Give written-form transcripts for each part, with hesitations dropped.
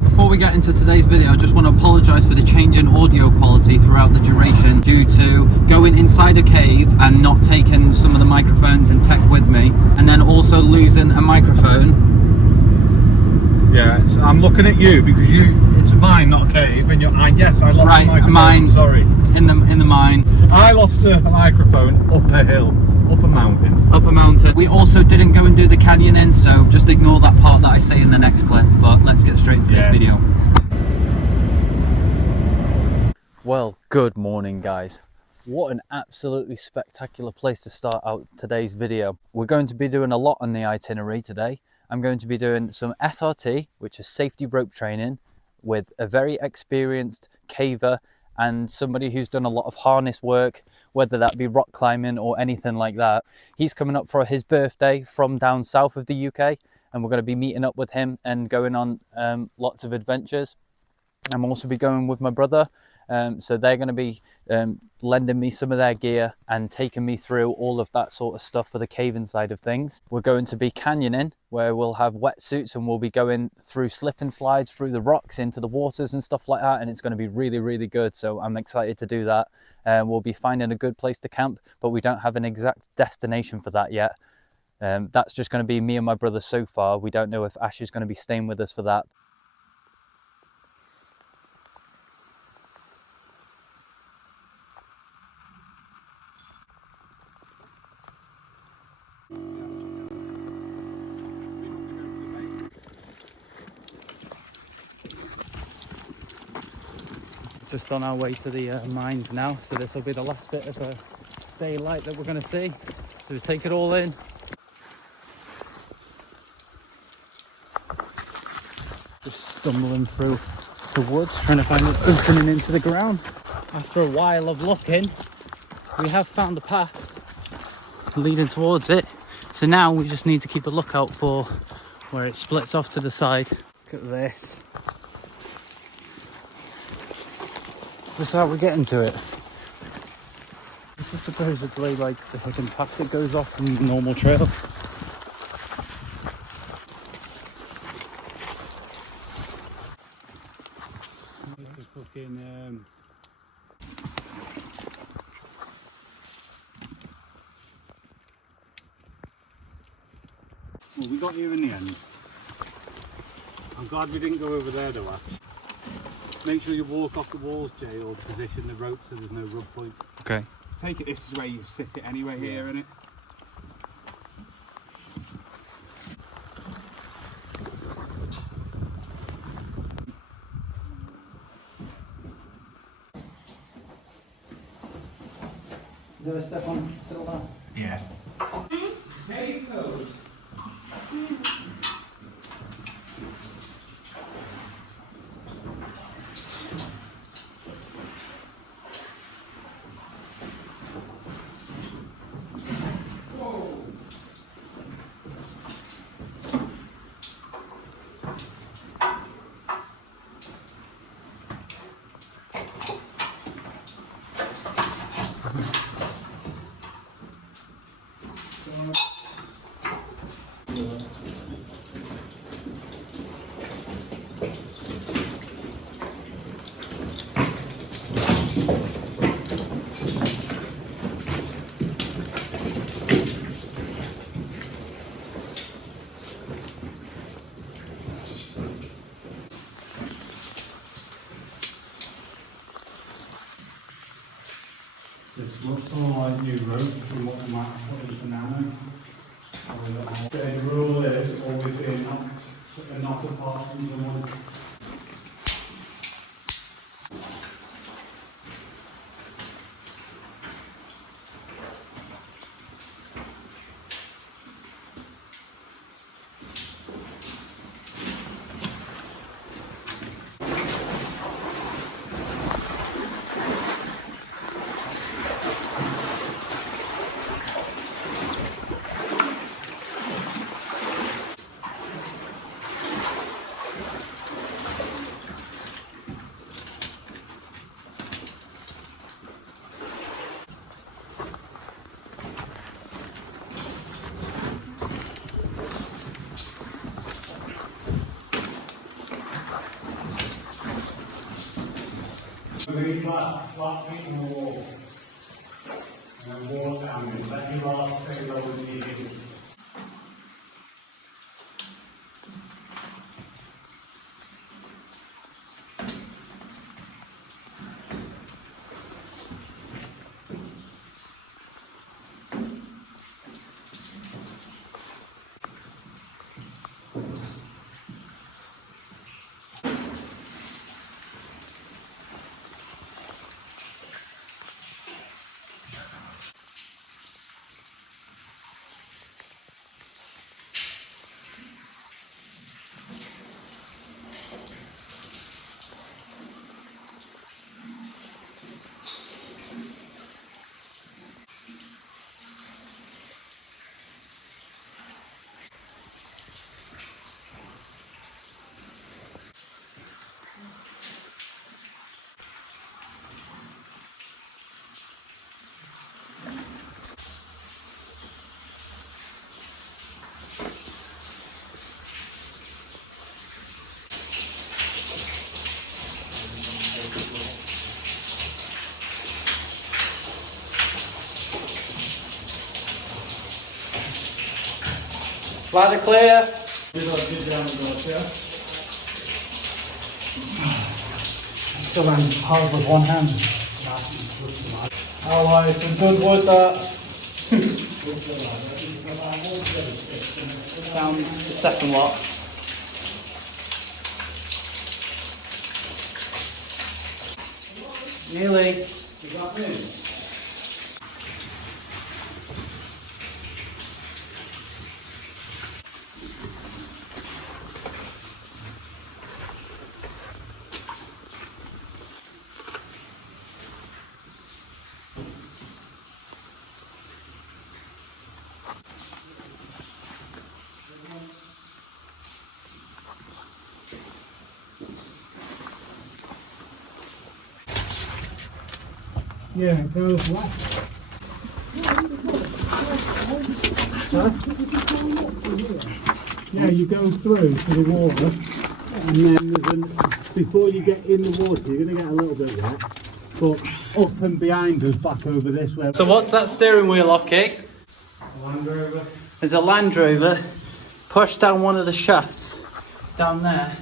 Before we get into today's video, I just want to apologise for the change in audio quality throughout the duration due to going inside a cave and not taking some of the microphones and tech with me, and then also losing a microphone. Yeah, I'm looking at you because it's a mine, not a cave, and yes, I lost a microphone. Mine. Sorry. In the mine. I lost a microphone up a hill, up a mountain. Up a mountain. We also didn't go and do the canyoning, so just ignore that part that I say in the next clip. But let's get straight into this video. Well, good morning, guys. What an absolutely spectacular place to start out today's video. We're going to be doing a lot on the itinerary today. I'm going to be doing some SRT, which is safety rope training, with a very experienced caver and somebody who's done a lot of harness work, whether that be rock climbing or anything like that. He's coming up for his birthday from down south of the UK, and we're going to be meeting up with him and going on lots of adventures. I'm also be going with my brother, so they're going to be lending me some of their gear and taking me through all of that sort of stuff for the caving side of things. We're going to be canyoning, where we'll have wetsuits and we'll be going through slip and slides through the rocks into the waters and stuff like that, and it's going to be really, really good. So I'm excited to do that. We'll be finding a good place to camp, but we don't have an exact destination for that yet. That's just going to be me and my brother so far. We don't know if Ash is going to be staying with us for that. Just on our way to the mines now, so this will be the last bit of daylight that we're going to see, so we take it all in. Just stumbling through the woods trying to find an opening into the ground. After a while of looking, we have found a path leading towards it, so now we just need to keep a lookout for where it splits off to the side. Look at this. This is how we get into it. This is supposedly like the hidden path that goes off from the normal trail. It's a fucking Well, we got here in the end. I'm glad we didn't go over there though, Ash. Make sure you walk off the walls, Jay, or position the rope so there's no rub point. Okay. Take it, this is where you sit it anyway, here, innit? Is there a step on still there? Yeah. Cave code. This looks all like new rope from what we might have put in banana. The rule is always be not apart from the one. We're going to flat feet on the wall. And then walk down it. Let your arms stay low and easy. Ladder clear. So I'm hard with one hand. Alright, some good wood that. Down the second lot. Nearly. Is that me? Yeah, it goes left. Huh? Yeah, you go through to the water, and then before you get in the water, you're going to get a little bit wet, but up and behind us, back over this way. So what's that steering wheel off, Key? Land Rover. There's a Land Rover pushed down one of the shafts down there,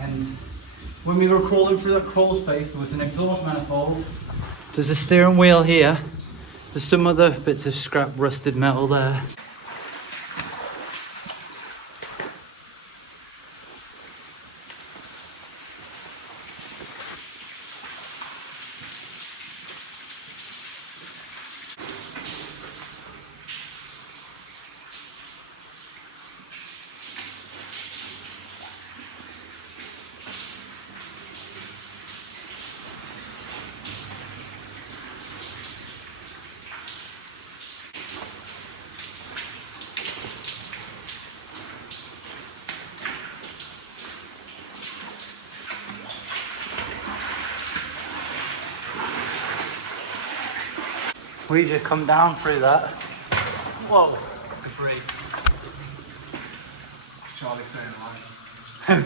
and when we were crawling through that crawl space there was an exhaust manifold. There's a steering wheel here. There's some other bits of scrap rusted metal there. We just come down through that. Whoa, debris. Charlie saying like.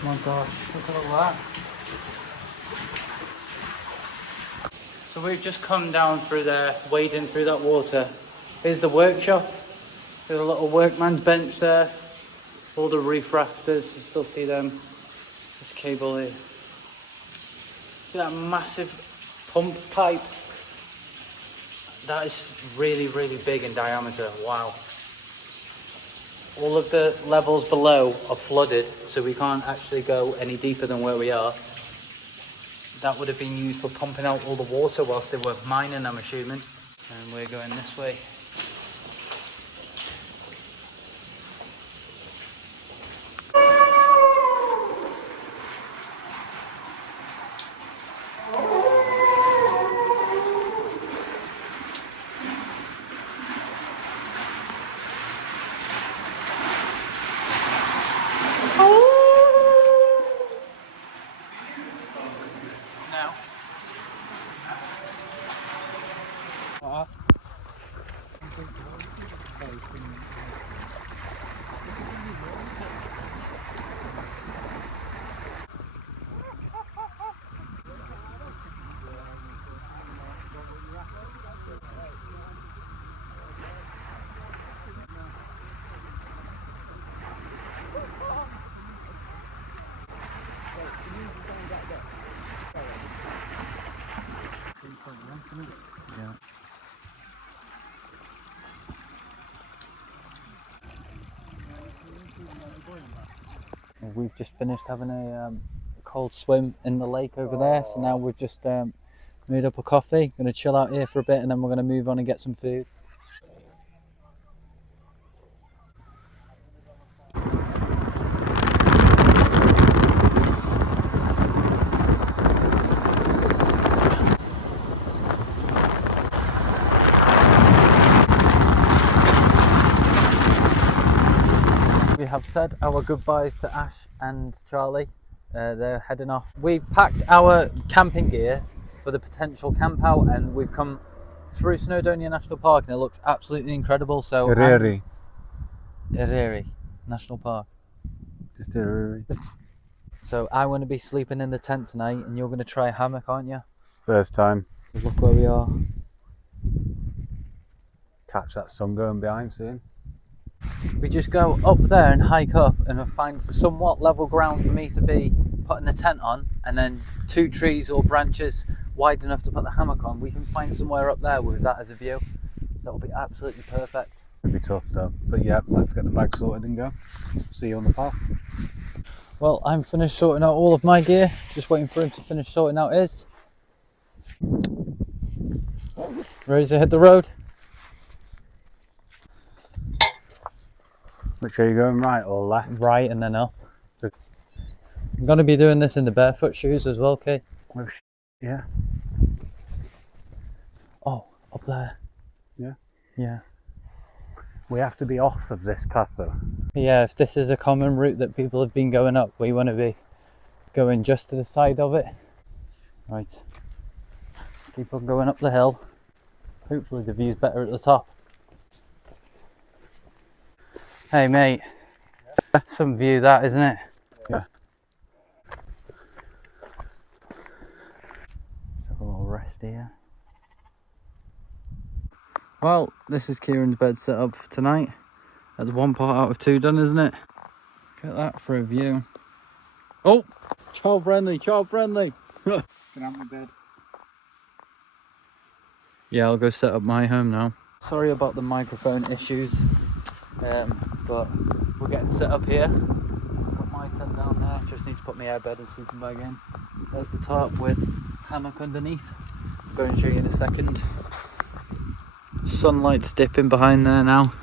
Oh my gosh, look at all that. So we've just come down through there, wading through that water. Here's the workshop. There's a little workman's bench there. All the reef rafters, you still see them. This cable here. See that massive pump pipe? That is really, really big in diameter. Wow. All of the levels below are flooded, so we can't actually go any deeper than where we are. That would have been used for pumping out all the water whilst they were mining, I'm assuming. And we're going this way. Yeah. Well, we've just finished having a cold swim in the lake over there, so now we've just made up a coffee. Going to chill out here for a bit, and then we're going to move on and get some food. We have said our goodbyes to Ash and Charlie. They're heading off. We've packed our camping gear for the potential camp out, and we've come through Snowdonia National Park, and it looks absolutely incredible. So Ireri. Ireri National Park. Just Ireri. So I want to be sleeping in the tent tonight, and you're going to try hammock, aren't you? First time. Look where we are. Catch that sun going behind soon. We just go up there and hike up and find somewhat level ground for me to be putting the tent on, and then 2 trees or branches wide enough to put the hammock on. We can find somewhere up there with that as a view. That'll be absolutely perfect. It'll be tough though. But yeah, let's get the bag sorted and go. See you on the path. Well, I'm finished sorting out all of my gear. Just waiting for him to finish sorting out his. Ready to hit the road? Which way are you going, right or left? Right, and then up. I'm going to be doing this in the barefoot shoes as well, Kate. Yeah. Oh, up there. Yeah. Yeah. We have to be off of this path though. Yeah, if this is a common route that people have been going up, we want to be going just to the side of it. Right. Let's keep on going up the hill. Hopefully the view's better at the top. Hey mate, yeah. Some view that, isn't it? Yeah. Let's have a little rest here. Well, this is Kieran's bed set up for tonight. That's 1 part out of 2 done, isn't it? Look at that for a view. Oh! Child friendly, child friendly! Can I have my bed? Yeah, I'll go set up my home now. Sorry about the microphone issues. But we're getting set up here. Got my tent down there. Just need to put my airbed and sleeping bag in. There's the tarp with hammock underneath. I'm going to show you in a second. Sunlight's dipping behind there now.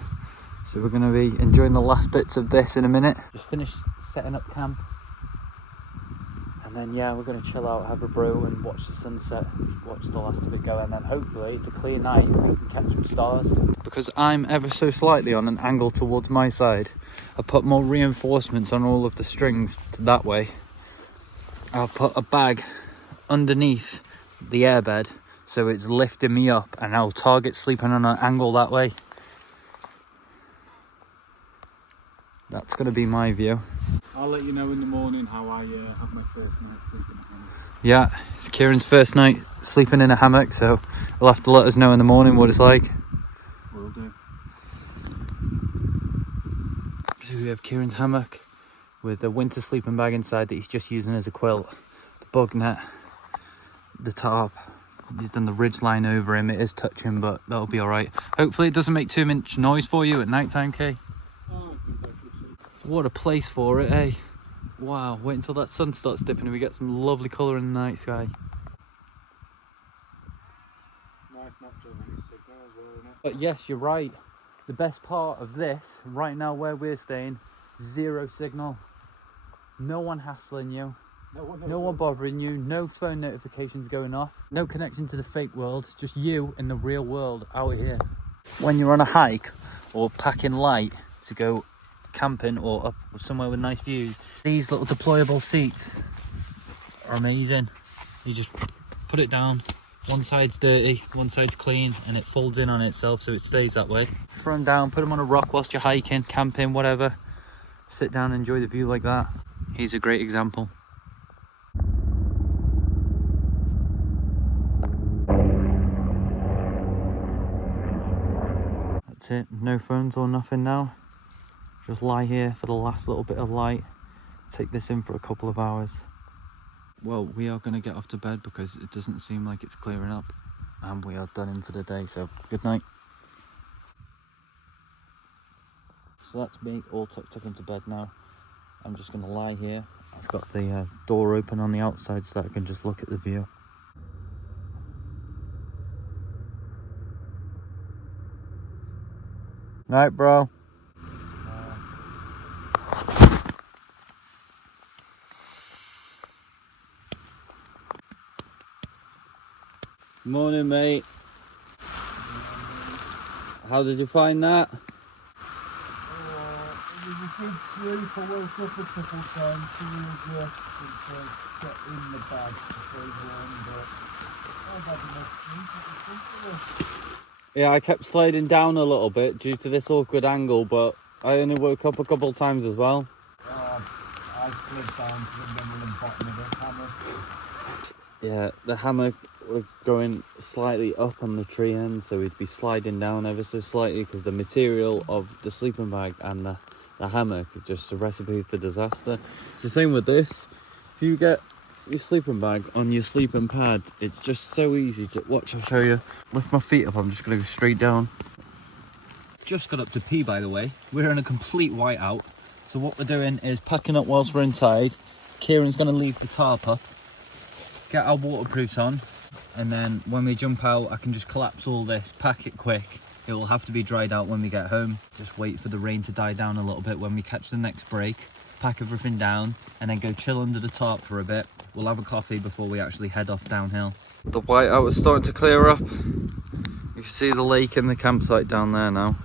So we're going to be enjoying the last bits of this in a minute. Just finished setting up camp. And then yeah, we're going to chill out, have a brew and watch the sunset, watch the last of it go, and then hopefully it's a clear night and we can catch some stars. Because I'm ever so slightly on an angle towards my side, I put more reinforcements on all of the strings that way. I've put a bag underneath the airbed so it's lifting me up, and I'll target sleeping on an angle that way. That's going to be my view. I'll let you know in the morning how I have my first night sleeping in a hammock. Yeah, it's Kieran's first night sleeping in a hammock, so he'll have to let us know in the morning what it's like. Will do. So we have Kieran's hammock with a winter sleeping bag inside that he's just using as a quilt, the bug net, the tarp. He's done the ridge line over him. It is touching, but that'll be all right. Hopefully it doesn't make too much noise for you at night time, Kay. What a place for it, eh? Wow, wait until that sun starts dipping and we get some lovely colour in the night sky. Nice not to have any signal as well, isn't it? But yes, you're right. The best part of this, right now where we're staying, 0 signal. No one hassling you. No one bothering you. No phone notifications going off. No connection to the fake world. Just you in the real world out here. When you're on a hike or packing light to go camping or up somewhere with nice views, these little deployable seats are amazing. You just put it down, One side's dirty, one side's clean, and it folds in on itself so it stays that way. Throw them down, put them on a rock whilst you're hiking, camping, whatever. Sit down and enjoy the view like that. Here's a great example. That's it, no phones or nothing now. Just lie here for the last little bit of light. Take this in for a couple of hours. Well, we are going to get off to bed because it doesn't seem like it's clearing up. And we are done in for the day, so good night. So that's me all tucked up into bed now. I'm just going to lie here. I've got the door open on the outside so that I can just look at the view. Night, bro. Morning, mate. How did you find that? It was a good group. I woke up a couple of times to get in the bag to stay warm, but I've had enough sleep. It was comfortable. Yeah, I kept sliding down a little bit due to this awkward angle, but I only woke up a couple of times as well. I slid down to the middle and bottom of the hammock. Yeah, the hammock was going slightly up on the tree end, so we'd be sliding down ever so slightly because the material of the sleeping bag and the hammock is just a recipe for disaster. It's the same with this. If you get your sleeping bag on your sleeping pad, it's just so easy to watch. I'll show you. Lift my feet up. I'm just going to go straight down. Just got up to pee, by the way. We're in a complete whiteout. So what we're doing is packing up whilst we're inside. Kieran's going to leave the tarp up, get our waterproofs on, and then when we jump out I can just collapse all this, pack it quick. It will have to be dried out when we get home. Just wait for the rain to die down a little bit when we catch the next break, pack everything down, and then go chill under the tarp for a bit. We'll have a coffee before we actually head off downhill. The whiteout is starting to clear up. You can see the lake and the campsite down there now.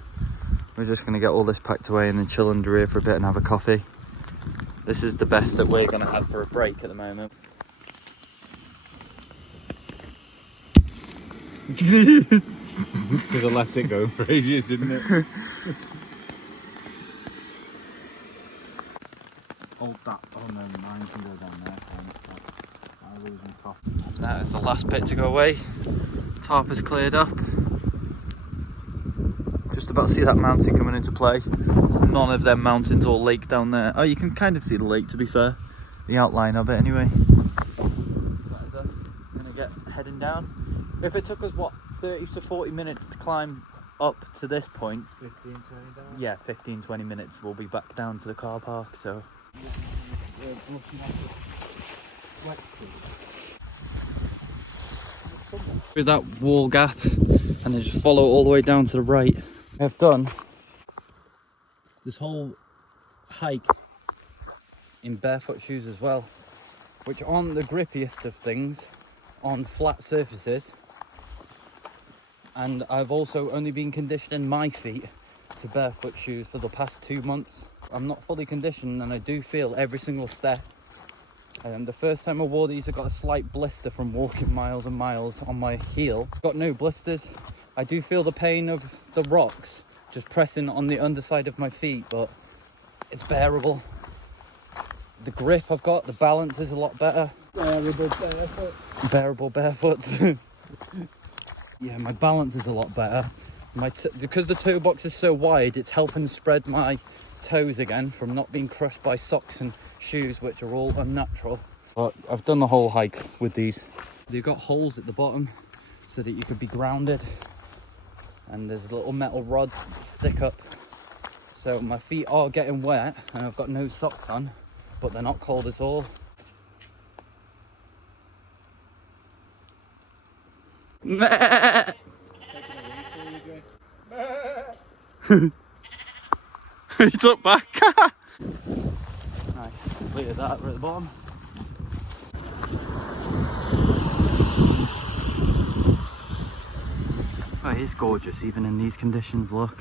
We're just going to get all this packed away and then chill under here for a bit and have a coffee. This is the best that we're going to have for a break at the moment. Because I left it go for ages, didn't it? Oh, no, mine can go down there. I lose my top. That is the last bit to go away. Tarp is cleared up. Just about to see that mountain coming into play. None of them mountains or lake down there. Oh, you can kind of see the lake, to be fair. The outline of it anyway. That is us. Gonna get heading down. If it took us, what, 30 to 40 minutes to climb up to this point? 15, 20 down? Yeah, 15, 20 minutes. We'll be back down to the car park, so. Through that wall gap and then just follow all the way down to the right. I've done this whole hike in barefoot shoes as well, which aren't the grippiest of things on flat surfaces. And I've also only been conditioning my feet to barefoot shoes for the past 2 months. I'm not fully conditioned and I do feel every single step. The first time I wore these, I got a slight blister from walking miles and miles on my heel. Got no blisters. I do feel the pain of the rocks just pressing on the underside of my feet, but it's bearable. The grip I've got, the balance is a lot better. Bearable barefoot. Bearable barefoot. Yeah, my balance is a lot better. Because the toe box is so wide, it's helping spread my toes again from not being crushed by socks and shoes, which are all unnatural. But I've done the whole hike with these. They've got holes at the bottom so that you could be grounded, and there's little metal rods that stick up. So my feet are getting wet and I've got no socks on, but they're not cold at all. He took back. Nice, completed that right at the bottom. Oh, he's gorgeous even in these conditions, look.